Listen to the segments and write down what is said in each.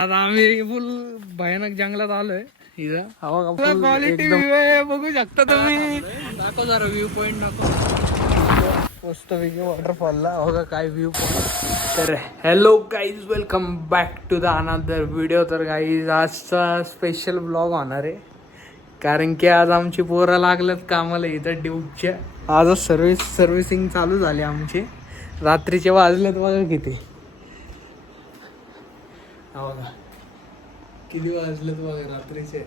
आता आम्ही फुल भयानक जंगलात आलोय. इथं हवा क्वालिटी व्ह्यू आहे, बघू शकता तुम्ही. दाखव जरा व्ह्यू पॉइंट दाखव मस्त वेगळी वॉटरफॉलला. बघा काय व्ह्यू पॉइंट. तर hello guys, welcome back to the another video. तर गाईज आजचा स्पेशल ब्लॉग होणार आहे, कारण की आज आमची पोरं लागल्यात कामाला इथं ड्यूबच्या. आजच सर्व्हिसिंग चालू झाली आमची. रात्रीचे वाजलेत बघा किती. हा बघा किती वाजलेत बघा, रात्रीचे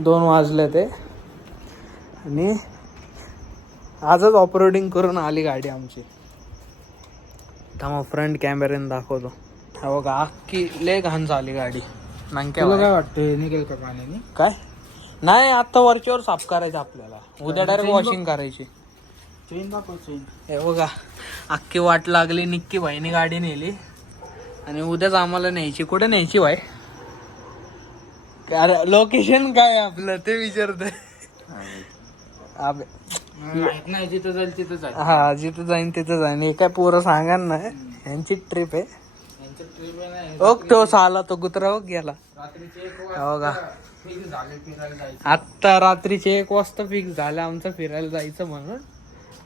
2 वाजले ते. आणि आजच ऑपरेटिंग करून आली गाडी आमची. थांबा फ्रंट कॅमेऱ्याने दाखवतो. हा बघा अख्खी लय घाण झाली गाडी. तुला काय वाटतं निघेल का पाण्याने? काय नाही, आता वरच्यावर साफ करायचं आपल्याला. उद्या डायरेक्ट वॉशिंग करायची. चेन दाखव चेन. हे बघा अख्खी वाट लागली. निक्की भाईने गाडी नेली आणि उद्याच आम्हाला न्यायची. कुठे न्यायची भाई? अरे लोकेशन काय आपलं ते विचारतोय. नाही जिथं जाईल तिथं जाईल. हा जिथं जाईन तिथं जाईन. हे काय पोरं सांगा ना, यांची ट्रिप आहे. यांचं ट्रिप नाही. ओक तो साला तो गुत्रा ओक गेला. रात्रीचे 1 बघा फिक्स झाले फिरायला जायचं. आत्ता रात्रीचे 1 वाजता फिक्स झालं आमचं फिरायला जायचं म्हणून.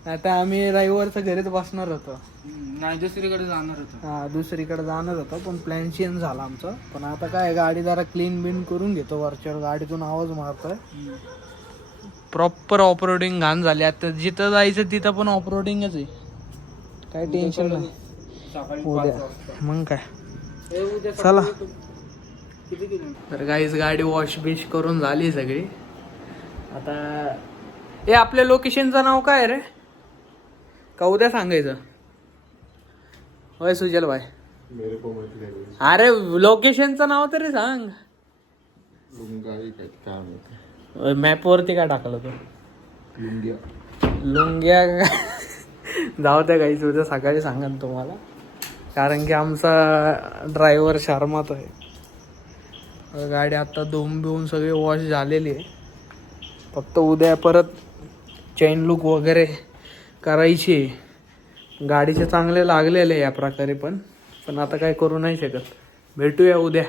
आता आम्ही रविवारचं घरीच बसणार होतो. नाही दुसरीकडे जाणार होतो. हा दुसरीकडे जाणार होतो, पण प्लॅन चेंज झाला आमचा. पण आता काय गाडी जरा क्लीन बिन करून घेतो. वरच्यावर गाडीतून आवाज मारतोय. प्रॉपर ऑफरोडिंग घाण झाली. आता जिथं जायचं तिथं पण ऑफरोडिंगच आहे. काय टेन्शन नाही. सकाळी उद्या 5 वाजता. मग काय उद्या चला. किती किलोमीटर? तर गाईज गाडी वॉश बिश करून झाली सगळी. आता हे आपल्या लोकेशनचं नाव काय रे? का उद्या सांगायचं? होय सुजल भाई. अरे लोकेशनचं नाव तरी सांग. मॅप वरती काय टाकलं तू? लुंग्या जाऊ द्या गाईज, उद्या सकाळी सांगा तुम्हाला. कारण की आमचा ड्रायव्हर शर्मात आहे. गाडी आता धुवून बिवून सगळी वॉश झालेली आहे. फक्त उद्या परत चेन लूक वगैरे करायची. गाडीचे चांगले लागलेले या प्रकारे, पण आता काय करू नाही शकत. भेटूया उद्या.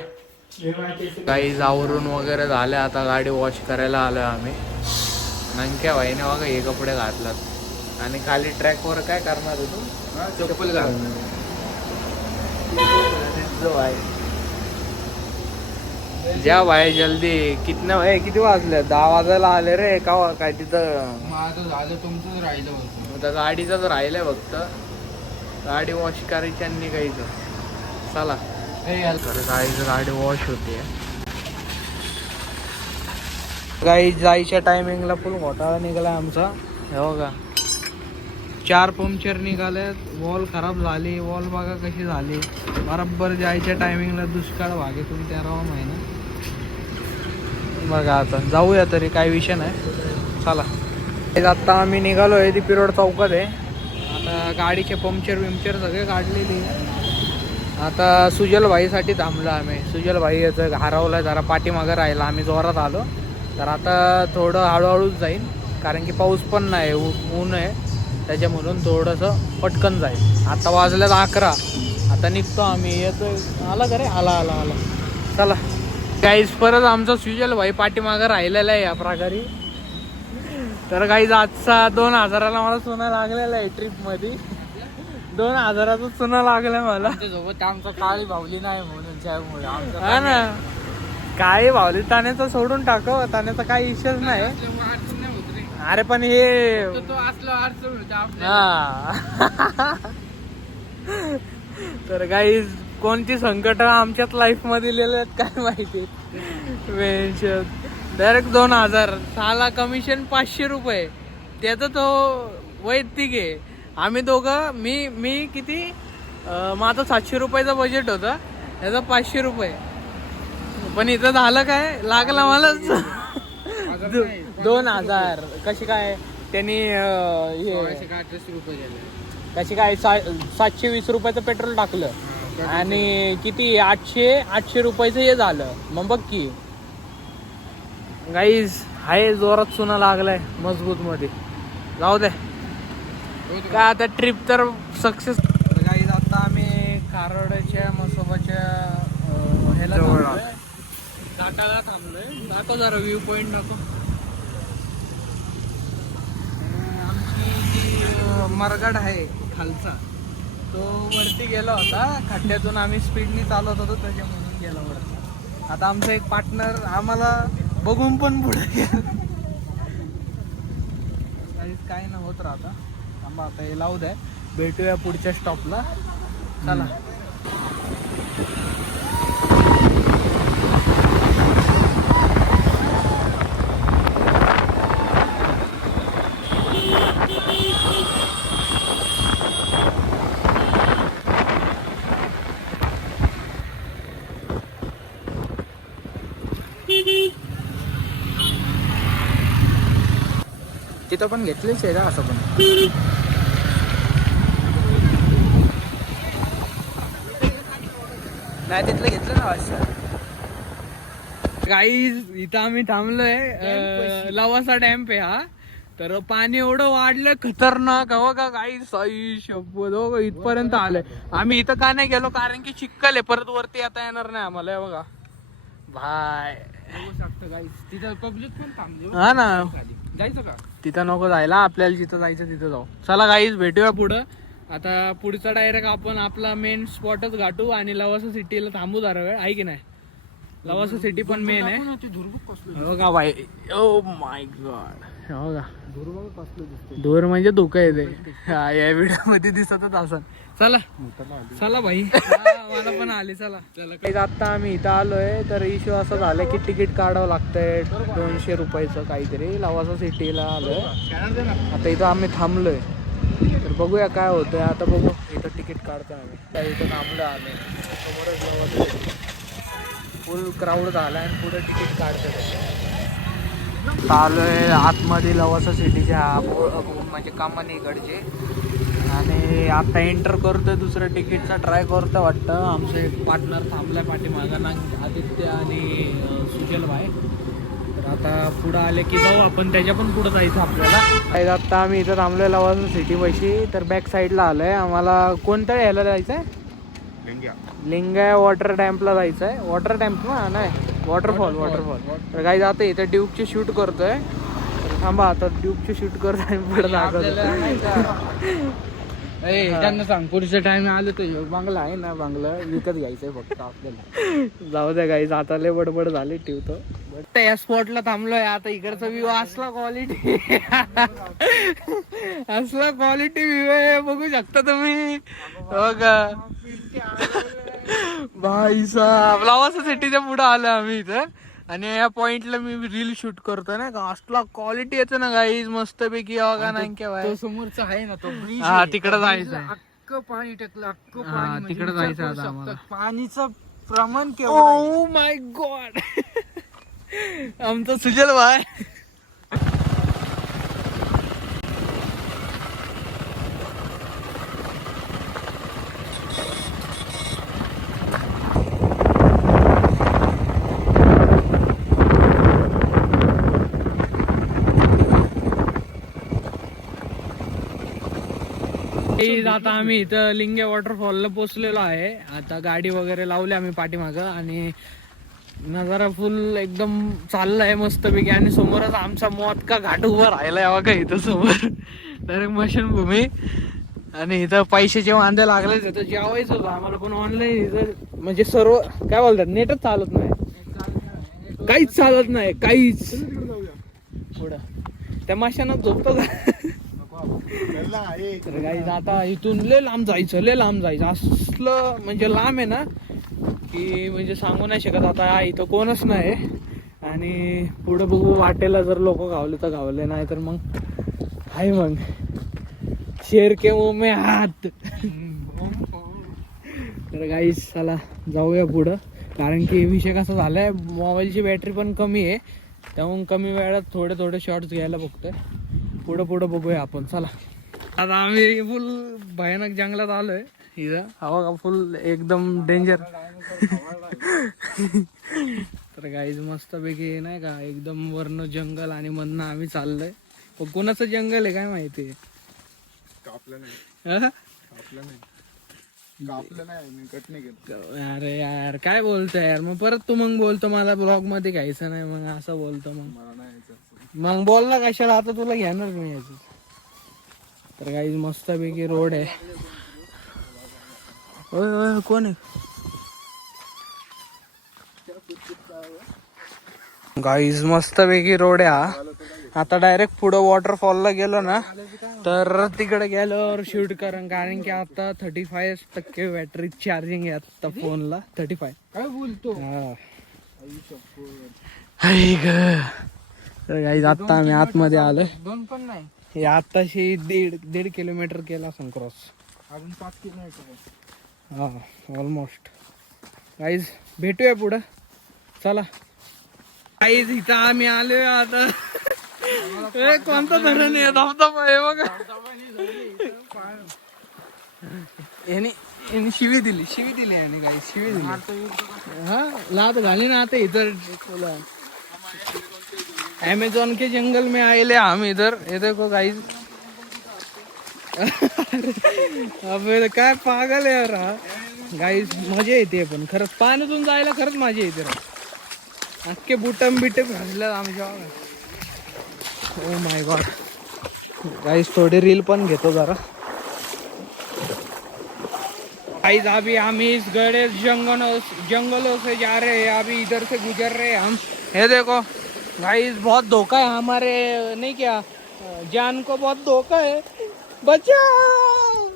काही आवरून वगैरे झाले. आता गाडी वॉश करायला आलोय आम्ही. नंक्या भाईने बघा हे कपडे घातलात आणि खाली ट्रॅकवर काय करणार आहे तू? चप्पल घाल. जा भाई जल्दी. किती वाजले? 10 वाजायला आले रे. का काय तिथं माझं झालं, तुमचंच राहिलं होतं. आता गाडीचंच राहिलंय फक्त. गाडी वॉश करायची आणि निघायचं. चला गाडी वॉश होते. गाडी जायच्या टायमिंगला फुल घोटाळा निघाला आमचा. हे बघा 4 पंक्चर निघाले. वॉल खराब झाली. वॉल बघा कशी झाली. बरोबर जायच्या टायमिंगला दुष्काळ भागेतून 13वा महिना. बघा आता जाऊया तरी, काय विषय नाही. चला आता आम्ही निघालोय. ती पिरोड चौकात आहे. आता गाडीचे पंक्चर सगळे काढलेली. आता सुजल भाईसाठी थांबलो आम्ही. सुजल भाई याचं हरवलं जरा, पाठीमागं राहिला. आम्ही जोरात आलो. तर आता थोडं हळूहळूच जाईन, कारण की पाऊस पण नाही, ऊन आहे त्याच्यामधून थोडंसं पटकन जाईल. आता वाजल्यात 11. आता निघतो आम्ही. येतो. आला का रे? आला. चला गाईज, परत आमचा सुजल भाई पाठीमागं राहिलेला आहे या प्रकारे. तर गाईज आजचा 2000ला मला सोना लागलेला आहे. ट्रिपमध्ये 2000चा चुना लागलाय मला. सोबत आमचा काळी भावली नाही म्हणून त्यामुळे हा ना, काय भावली ताण्याचं सोडून टाकव. ताण्याचा काही इश्यूच नाही. अरे पण हे तो असलं अडचण होतं हा. तर गाईज कोणती संकट आमच्याच लाईफ मध्ये लिहिलेले आहेत काय माहिती. डायरेक्ट 2000. साला कमिशन 500 रुपये. त्याचा तो वैयक्तिक आहे. आम्ही दोघं मी किती माझं 700 रुपयाचं बजेट होतं, त्याचं 500 रुपये. पण इथं झालं काय, लागला मला 2000. कशी काय त्यांनी हे 1638 रुपये गेले. कशी काय 720 रुपयाचं पेट्रोल टाकलं आणि किती 800 रुपयाचं हे झालं. मग बघ की गाईज हाय जोरात चुना लागलाय मजबूत मध्ये. जाऊ दे काय, आता ट्रिप तर सक्सेस. गाईज आता आम्ही खारोड्याच्या थांबलोय. दाखव जरा व्ह्यू पॉइंट दाखव. आमची जी मरगड आहे खालचा तो वरती गेला होता. खड्ड्यातून आम्ही स्पीडनी चालवत होतो त्याच्या म्हणून गेला वरती. आता आमचा एक पार्टनर आम्हाला बघून पण पुढे गेला. काही ना होत राहता. थांबा आता हे लावू द्या. भेटूया पुढच्या स्टॉपला. चला. तिथं पण घेतलीच आहे का असं पण. नाही तिथलं घेतलं ना असं. गाईज इथं आम्ही थांबलोय. लवासा डॅम्प आहे हा. तर पाणी एवढं वाढलं खतरनाक. हो का काही साई शपथ. हो इथपर्यंत आलंय. आम्ही इथं का नाही गेलो कारण की चिक्कल आहे. परत वरती येता येणार नाही आम्हाला. हे बघा भाय तिथं पब्लिक पण थांबली. हा ना. जायचं का तिथं नको जायला. आपल्याला जिथं जायचं तिथं जाऊ. चला गाईज भेटूया पुढं. आता पुढचा डायरेक्ट आपण आपला मेन स्पॉटच गाठू आणि लवासा सिटीला थांबू जरा वेळ. आहे की नाही. लवासा सिटी पण मेन आहे. हो का भाई. Oh my God. हो का धूर म्हणजे धोका येते. या व्हिडिओ मध्ये दिसतच असं. चला चला भाई. मला पण आले. चला चला. आता आम्ही इथं आलोय तर इश्यू असं झालं की तिकीट काढावं लागतंय 200 रुपयाचं काहीतरी. लवासा सिटीला आलोय. आता इथं आम्ही थांबलोय तर बघूया काय होतंय. आता बघू. इथं तिकीट काढतोय आम्ही. इथं थांबलो आम्ही. समोरच फुल क्राऊड झाला आणि पुढे तिकीट काढतोय. आलोय आतमध्ये लवासा सिटीच्या म्हणजे कमानीकडचे. आणि आता एंटर करतोय. दुसरं तिकीटचा ट्राय करतोय वाटतं. आमचं एक पार्टनर थांबलाय पाठीमागं ना आदित्य आणि सुजल भाई. तर आता पुढं आले की जाऊ आपण. त्याच्या पण पुढं जायचं आपल्याला. आता आम्ही इथं थांबलोय लवासा सिटी पाशी. तर बॅक साईडला आलोय. आम्हाला कोणत्या ह्याला जायचं आहे. लिंगा वॉटर डॅम्पला जायचं आहे. वॉटर डॅम्प ना नाही वॉटरफॉल. तर काही जातं इथं ड्यूबचे शूट करतोय. तर थांबा आता ड्यूबचे शूट करतोय पुढे त्यांना सांग पुढच्या टाइम आलं तर बांगला आहे ना. बांगला विकत घ्यायचंय फक्त आपल्याला. जाऊ द्या काही आता लय बडबड झाली. ठेवतो. या स्पॉटला थांबलोय. आता इकडचा व्ह्यू असला क्वालिटी असला क्वालिटी व्ह्यू आहे. बघू शकता तुम्ही. हो का भाई साहेब. लवासा सिटीच्या पुढे आलो आम्ही इथं. आणि या पॉइंटला मी रील शूट करतोय ना. असला क्वालिटी येतं ना गाईज मस्त पैकी. बघा नाही तो समोरचा आहे ना तो ब्रिज. हा तिकडे जायचं. अख्खं पाणी टाकलं. अख्खं हा, पाणी तिकडे जायचं आता आम्हाला. पाणीचं प्रमाण केवढं. Oh my God. आमचा सुजल भाई. आता आम्ही इथं लिंगे वॉटरफॉलला पोचलेलो आहे. आता गाडी वगैरे लावली आम्ही पाठीमागं आणि नजारा फुल एकदम चाललाय मस्त पैकी. आणि समोरच आमचा मोदका घाट उभा राहिलाय बघा इथं समोर. डायरेक्ट मशीनभूमी. आणि इथं पैशाचे वांदे लागले. इथं जेवायचं होतं आम्हाला पण ऑनलाईन इथं म्हणजे सर्व काय बोलतात नेटच चालत नाही. काहीच चालत नाही काहीच. पुढं त्या मशानात झोपतो का. तर गाईज आता इथून लय लांब जायचं. असलं म्हणजे लांब आहे ना की म्हणजे सांगू नाही शकत. आता इथं कोणच नाही. आणि पुढं बघू वाटेला जर लोक गावले तर गावले. नाही तर मग हाय मग शेर के मुंह में हात. तर गाईज चला जाऊया पुढं. कारण की विषय कसा झालाय मोबाईलची बॅटरी पण कमी आहे. त्यामुळे कमी वेळात थोडे शॉर्ट्स घ्यायला बघतोय. पुढं बघूया आपण. चला आता आम्ही फुल भयानक जंगलात आलोय. इथं हवा का फुल एकदम डेंजर. तर गाईज मस्त पैकी नाही का एकदम वर्ण जंगल आणि मधनं आम्ही चाललोय. पण कोणाचं जंगल आहे काय माहिती. अरे यार काय बोलतोय यार, मग परत तू मग बोलतो मला ब्लॉग मध्ये घ्यायचं नाही, मग असं बोलतो मग बोल ना कशाला, आता तुला घेणार मी याच. तर काही मस्तपैकी रोड आहे. होय होय कोण आहे गाईज, मस्तपैकी रोड आहे हा. आता डायरेक्ट पुढं वॉटरफॉलला गेलो ना तर तिकडे गेल्यावर शूट करण, कारण की आता 35% बॅटरी चार्जिंग आहे आता फोनला. 35 काय बोलतो? तर गाईज आता आम्ही आतमध्ये आलोय. 2 पण नाही, हे आताशी 1.5 किलोमीटर केला असेल क्रॉस. अजून 5 किलोमीटर. हा ऑलमोस्ट. गाईज भेटूया पुढं, चला. गाईज इथं आम्ही आलोय आता. ए, कोणता धरण आहे, धबधबा आहे बघा. याने शिवी दिली याने, गाईज शिवी दिली. हा लात घाली ना आता इधर. अमेजोन के जंगल में आए हम इधर. ये देखो गाइस. अबे काय पागल आहे यार हा. गाईस मजा येते पण खरंच, पाण्यातून जायला खरंच मजा येते रे. अख्खे बुटम बिटम घातलं आमच्या. Oh my God. गाईस थोडी रील पण घेतो जरा. गाइस अभी हम इस गड़े जंगलों से जा रहे हैं, अभी इधर से गुजर रहे हैं हम. ये देखो गाइस बहुत धोखा है हमारे, नहीं क्या जान को बहुत धोखा है. बचाओ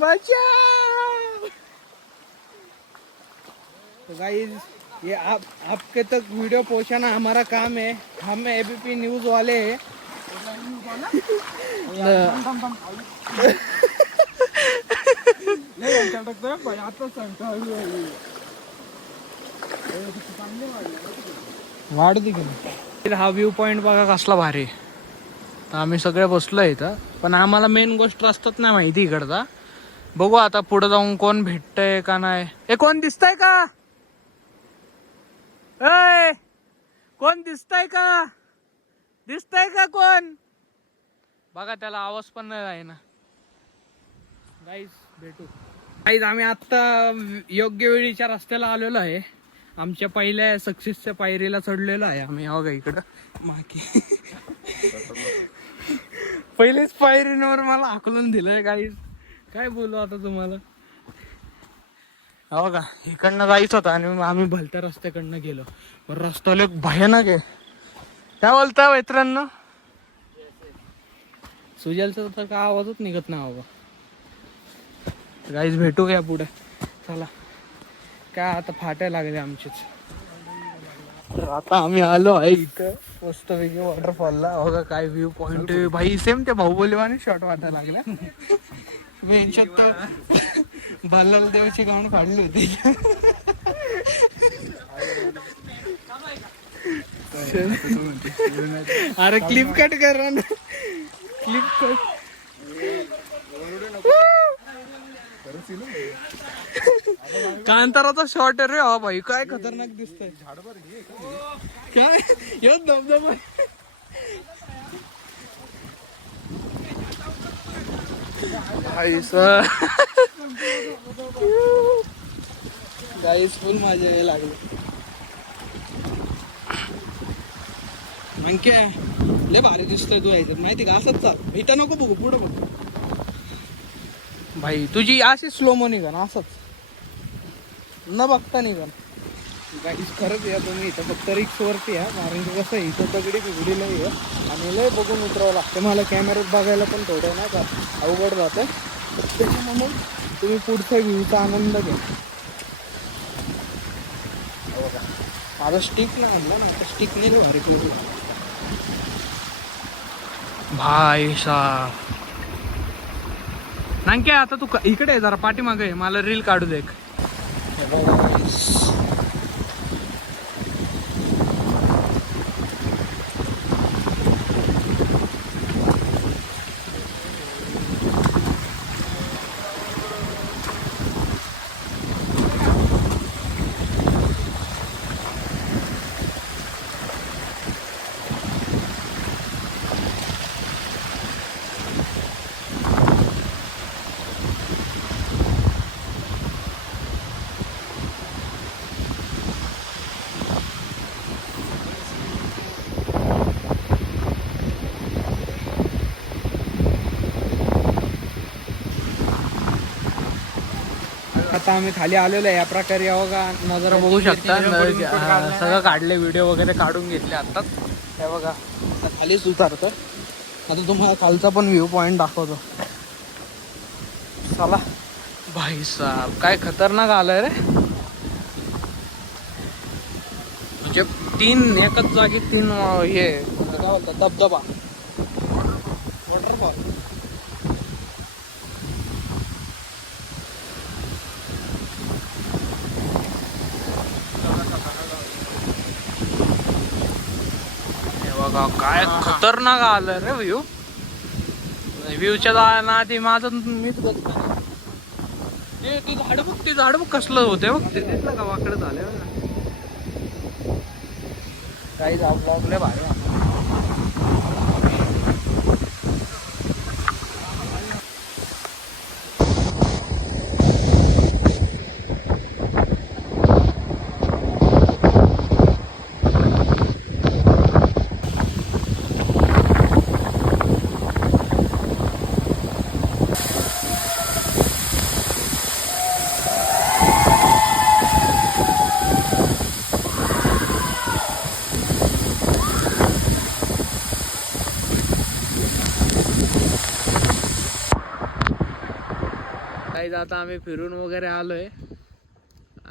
बचाओ. तो गाइस ये आपके तक वीडियो पहुंचाना हमारा काम है. हम एबीपी न्यूज वाले हैं. वाढ दे. हा व्ह्यू पॉइंट बघा कसला भारी. तर आम्ही सगळे बसलो इथं, पण आम्हाला मेन गोष्ट असतात नाही माहिती इकडचा. बघू आता पुढे जाऊन कोण भेटतंय का नाही. हे कोण दिसतंय का, ए कोण दिसतंय का, दिसतंय का कोण बघा. त्याला आवाज पण नाही आहे ना. गाईज भेटू. गाईज आम्ही आत्ता योग्य वेळीच्या रस्त्याला आलेलो आहे. आमच्या पहिल्या सक्सेसच्या पायरीला चढलेलो आहे आम्ही. हो का इकडं मागे पहिलेच पायरीवर मला हाकलून दिलंय गाईज. काय बोलू आता तुम्हाला. हो का इकडनं जायचं होतं आणि आम्ही भलत्या रस्त्याकडनं गेलो, पण रस्ता लय भयानक आहे. काय बोलता मित्रांनो. सुजलचा तर काय आवाजच निघत नाही बाबा. गाईज भेटू घ्या पुढे, चला. काय आता फाट्या लागले आमचीच. तर आता आम्ही आलो आहे इथं मस्तपैकी वॉटरफॉलला. बघा काय व्ह्यू पॉइंट आहे भाई. सेम ते बाहुबलीवाने शॉट वाटायला लागला. भालाल देवाची गाऊन काढली होती. अरे क्लिप कट कर ना, क्लिप कट. कांताराचा शॉट आहे रे हा भाई. काय खतरनाक दिसतंय. काय यो धबधबा. गाईस फुल मजा यायला लागली. आणखी लय भारी दिसतोय तू यायचं माहिती का. असंच चाल इथं नको बघू, पुढं बघू भाई. तुझी अशी स्लो मो निघा ना, असंच न बघता निघा. गाईस खरंच या तुम्ही इथं फक्त रिक्स वरती या, कारण की कसं इथं दगडी बिगडी लय आहे आणि लय बघून उतरावं लागतं. मला कॅमेऱ्यात बघायला पण थोडं नाही का अवघड जातं. त्याच्यामुळे मग तुम्ही पुढच्या व्ह्यूचा आनंद घ्या. आता स्टिक नाही आणला ना, आता स्टिक नाही भारी करू भाई साहब. नाही काय आता तू इकडे जरा पाठीमागे आहे, मला रील काढू दे. आता आम्ही खाली आलेलो आहे. या प्रकारे बघा नजर बघू शकता. सगळं काढले, व्हिडिओ वगैरे काढून घेतले आत्ताच. हे बघा आता खालीच उतारतो. आता तुम्हाला खालचा पण व्ह्यू पॉईंट दाखवतो. चला भाई साहब, काय खतरनाक आलंय रे. म्हणजे 3 एकच जागी 3 हे काय बोलतात धबधबा, वॉटरफॉल. बघा काय खतरनाक आलं रे व्ह्यू. व्ह्यूच्या ना आधी माझं मीच बघतो. ती झाड बघ कसलं होते बघ. ते दिसलं का वाकडं झालं बघा. काही ब्लॉगले भारी. काही आता आम्ही फिरून वगैरे आलोय.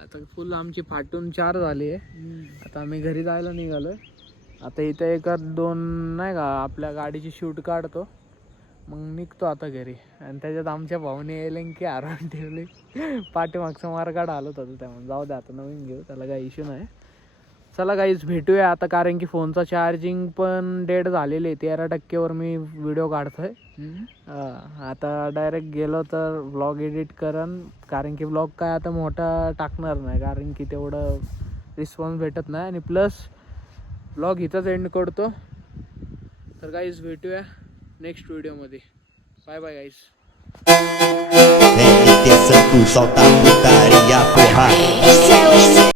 आता फुल आमची फाटून 4 झाली आहे. आता आम्ही घरी जायला निघालोय. आता इथे 1-2 नाही का आपल्या गाडीची शूट काढतो, मग निघतो आता घरी. आणि त्याच्यात आमच्या भाऊने येईल की हरवून ठेवली. पाठीमागचा मार्गाड आलो होता त्यामुळे जाऊ दे, आता नवीन घेऊ, त्याला काही इश्यू नाही. चला गाईज भेटूया आता, कारण की फोनचा चार्जिंग पण डेड झालेली आहे. 13% मी व्हिडिओ काढतोय. आता डायरेक्ट गेलो तर व्लॉग एडिट करन, कारण की व्लॉग काय आता मोठा टाकणार नाही, कारण की तेवढं रिस्पॉन्स भेटत नाही. आणि प्लस व्लॉग इथंच एंड करतो. तर गाईज भेटूया नेक्स्ट व्हिडिओमध्ये. Bye bye guys. Vem, desça, solta a putaria, porra.